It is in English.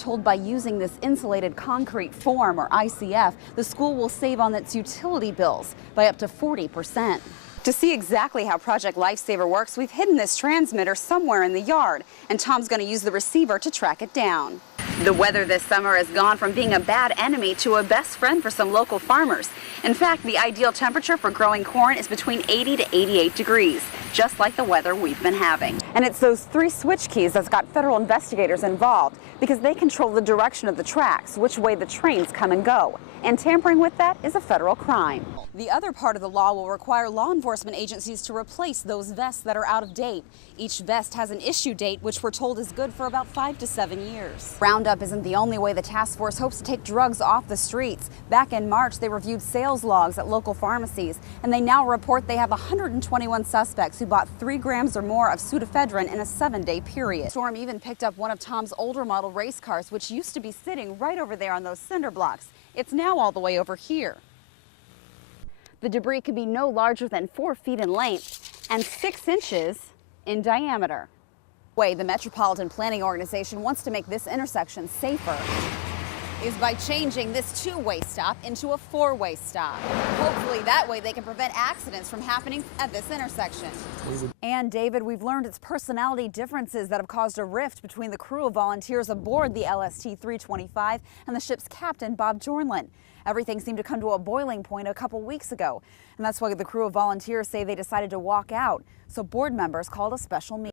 told by using this insulated concrete form, or ICF, the school will save on its utility bills by up to 40%. To see exactly how Project Lifesaver works, we've hidden this transmitter somewhere in the yard, and Tom's going to use the receiver to track it down. The weather this summer has gone from being a bad enemy to a best friend for some local farmers. In fact, the ideal temperature for growing corn is between 80 to 88 degrees, just like the weather we've been having. And it's those 3 switch keys that's got federal investigators involved, because they control the direction of the tracks, which way the trains come and go. And tampering with that is a federal crime. The other part of the law will require law enforcement agencies to replace those vests that are out of date. Each vest has an issue date, which we're told is good for about 5 to 7 years. Roundup isn't the only way the task force hopes to take drugs off the streets. Back in March, they reviewed sales logs at local pharmacies, and they now report they have 121 suspects who bought 3 grams or more of pseudoephedrine in a 7-day period. Storm even picked up one of Tom's older model race cars, which used to be sitting right over there on those cinder blocks. It's now all the way over here. The debris could be no larger than 4 feet in length and 6 inches in diameter. The Metropolitan Planning Organization wants to make this intersection safer is by changing this 2-way stop into a 4-way stop. Hopefully that way they can prevent accidents from happening at this intersection. And David, we've learned it's personality differences that have caused a rift between the crew of volunteers aboard the LST-325 and the ship's captain, Bob Jornlin. Everything seemed to come to a boiling point a couple weeks ago, and that's why the crew of volunteers say they decided to walk out. So board members called a special meeting.